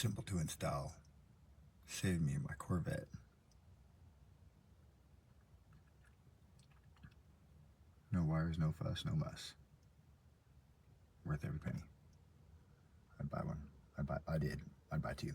simple to install. Saved me my Corvette. No wires, no fuss, no muss. Worth every penny. I'd buy one. I'd buy two.